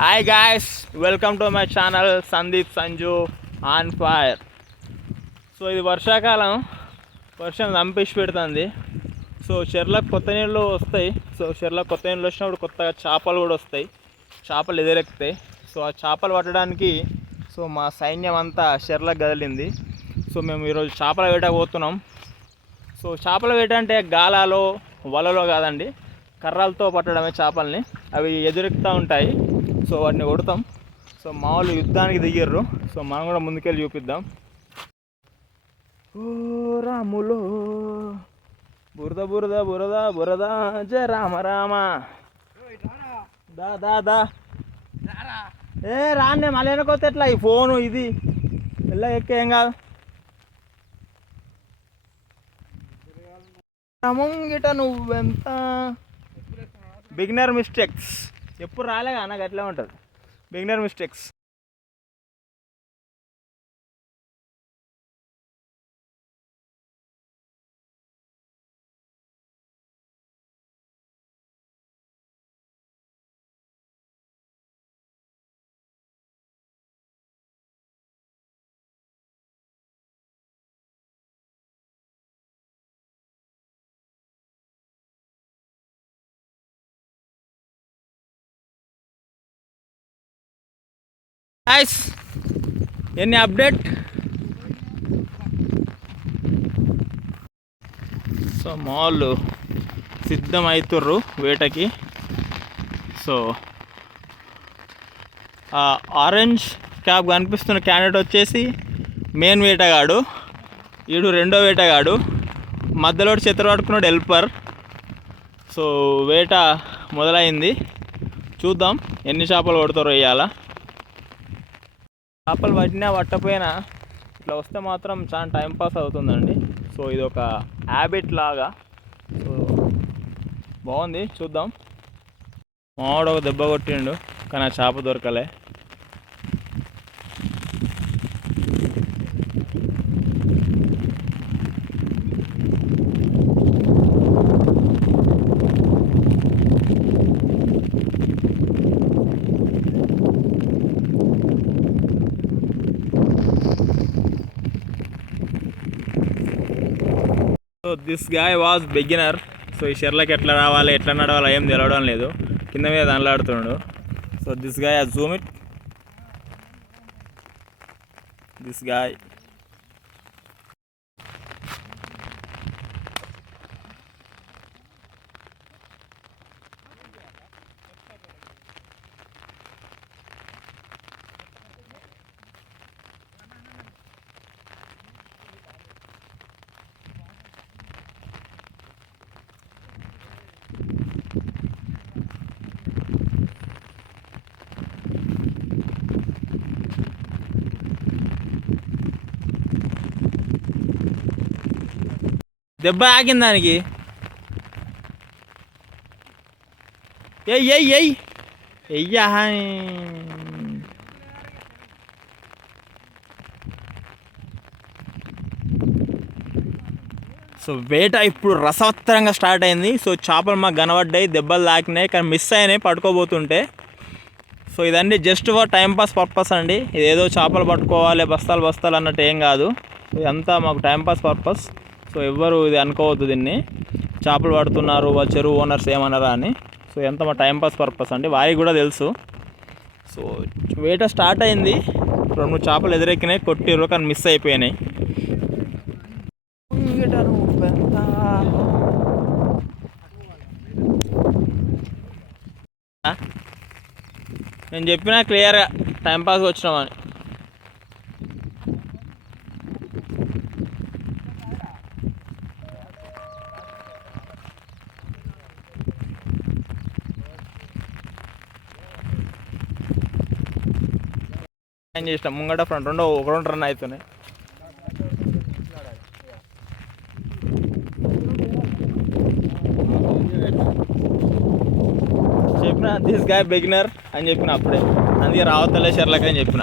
Hi guys, welcome to my channel Sandeep Sanju on fire. So ఇది వర్షాకాలం, వర్షం దంపేసి పెడుతుంది. సో చెర్లకు కొత్త నీళ్ళు వస్తాయి. సో చెర్లకు కొత్త నీళ్ళు వచ్చినప్పుడు కొత్తగా చేపలు కూడా వస్తాయి, చేపలు ఎదురెక్కుతాయి. సో ఆ చేపలు పట్టడానికి మా సైన్యం అంతా చెర్లకు కదిలింది. సో మేము ఈరోజు చేపల వేటకు పోతున్నాం. సో చేపల వేట అంటే గాలాలో వలలో కాదండి, కర్రలతో పట్టడమే చేపల్ని. అవి ఎదురెక్కుతూ ఉంటాయి. సో వాటిని కొడతాం. సో మామూలు యుద్ధానికి దిగిర్రు. సో మనం కూడా ముందుకెళ్ళి చూపిద్దాం. ఓ రాములో బురద బురద బురద బురద జయ రామ రామ. దా దా దా ఏ రాన్నే మళ్ళీ వెనకొస్తే ఎట్లా? ఈ ఫోను ఇది ఎలా ఎక్కేం కాదు. ముంగిట నువ్వెంత. బిగినర్ మిస్టేక్స్ ఎప్పుడు రాలేగా నాకు అట్లా ఉంటుంది. Beginner mistakes. గైస్, ఎన్ని అప్డేట్. సో మాల్ సిద్ధమవుతుర్రు వేటకి. సో ఆరెంజ్ క్యాప్ కనిపిస్తున్న క్యాండిడేట్ వచ్చేసి మెయిన్ వేటగాడు, ఈడు రెండో వేటగాడు, మధ్యలో చేతులు పట్టుకున్నాడు హెల్పర్. సో వేట మొదలైంది, చూద్దాం ఎన్ని చేపలు కొడతారో ఇవాళ. చేపలు పట్టినా పట్టపోయినా ఇట్లా వస్తే మాత్రం చాలా టైంపాస్ అవుతుందండి. సో ఇది ఒక హ్యాబిట్ లాగా. సో బాగుంది, చూద్దాం. మావాడు ఒక దెబ్బ కొట్టిండు కానీ ఆ చేప దొరకలే. So this guy was beginner. So ఈ షెర్లకి ఎట్లా రావాలి, ఎట్లా నడవాలి ఏం తెలవడం లేదు, కింద మీద అనలాడుతున్నాడు. So this guy zoom it. This guy దెబ్బ ఆగింది దానికి. ఎయ్ ఎయ్ ఎయ్ ఎయ్యా. సో వేట ఇప్పుడు రసవత్తరంగా స్టార్ట్ అయింది. సో చేపలు మాకు కనబడ్డాయి, దెబ్బలు తాకినాయి కానీ మిస్ అయినాయి పట్టుకోబోతుంటే. సో ఇదండి జస్ట్ ఫర్ టైంపాస్ పర్పస్ అండి. ఇదేదో చేపలు పట్టుకోవాలి బస్తాలు బస్తాలు అన్నట్టు ఏం కాదు. ఇదంతా మాకు టైంపాస్ పర్పస్. సో ఎవ్వరు ఇది అనుకోవద్దు దీన్ని చేపలు పడుతున్నారు వాళ్ళ చెరువు ఓనర్స్ ఏమన్నారా అని. సో ఎంత మా టైంపాస్ పర్పస్ అండి, వారికి కూడా తెలుసు. సో వేట స్టార్ట్ అయింది, 2 చేపలు ఎదురెక్కినాయి, కొట్టిర్రు కానీ మిస్ అయిపోయినాయి. నేను చెప్పినా క్లియర్గా టైంపాస్గా వచ్చినామని. ఏం చేసినాం ముంగట ఫ్రంట్ ఒక రెండు రన్ అవుతున్నాయి. చెప్పిన దిస్ గాయ్ బిగినర్ అని చెప్పిన అప్పుడే, అందుకే రావతలే షెర్లక్ అని చెప్పిన.